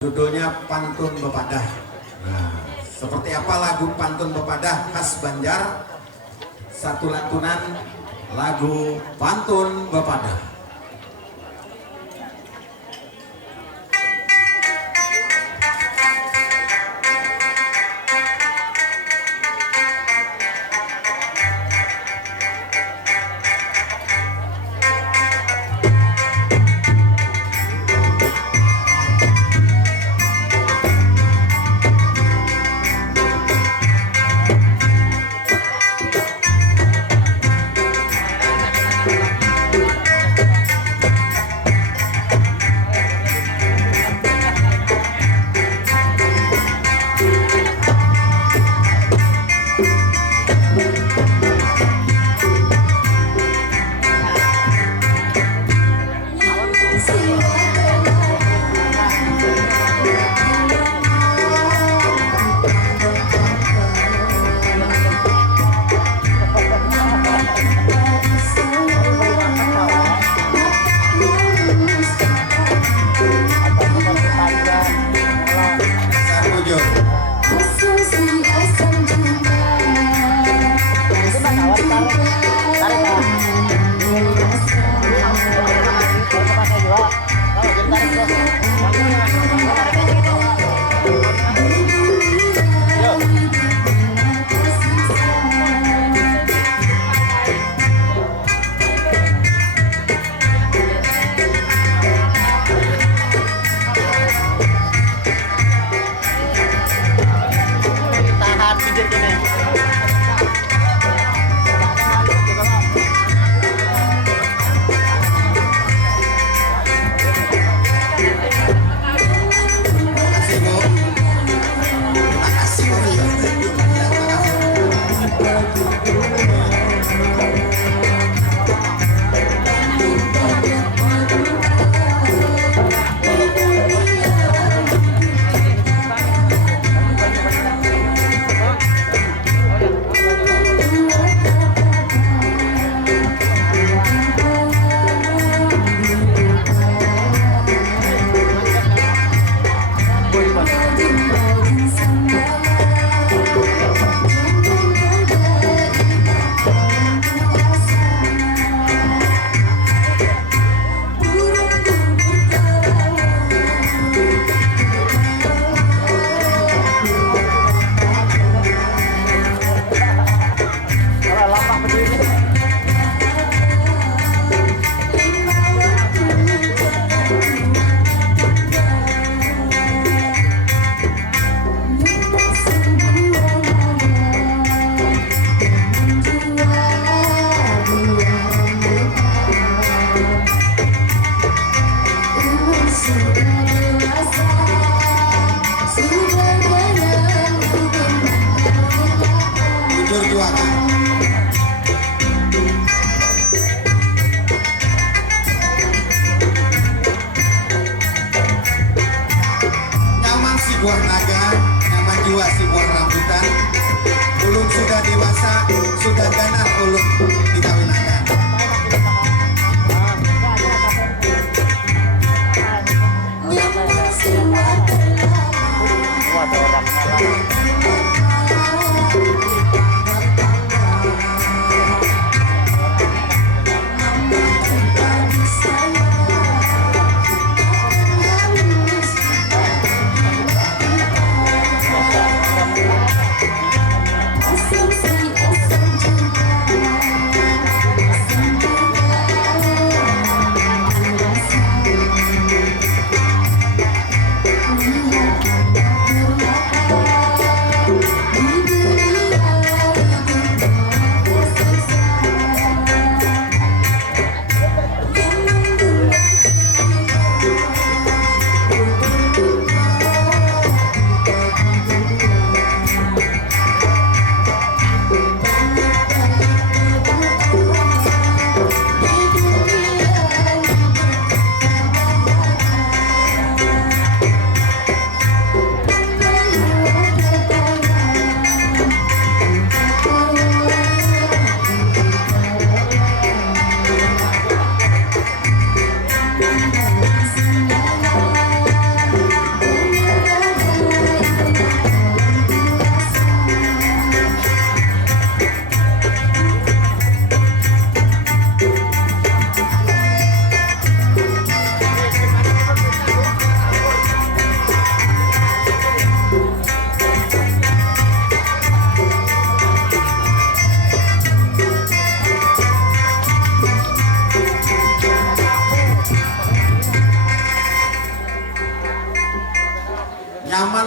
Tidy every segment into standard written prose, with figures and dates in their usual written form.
Judulnya Pantun Bepadah. Nah, seperti apa lagu Pantun Bepadah khas Banjar? Satu lantunan lagu Pantun Bepadah. Nyaman si buah naga, nyaman juga si buah rambutan. Ulun sudah dewasa, sudah ganas ulun dikawinakan.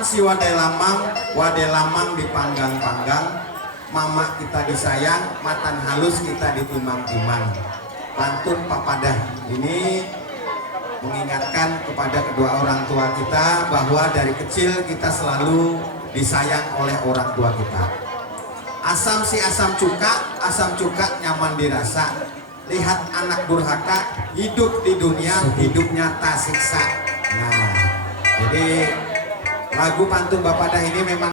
si wadai lamang dipanggang-panggang, mama kita disayang, matan halus kita ditimang-timang. Pantun Papadah ini mengingatkan kepada kedua orang tua kita bahwa dari kecil kita selalu disayang oleh orang tua kita. Asam cuka nyaman dirasa. Lihat anak durhaka hidup di dunia, hidupnya tak siksa. Nah, jadi lagu Pantun Bapadah ini memang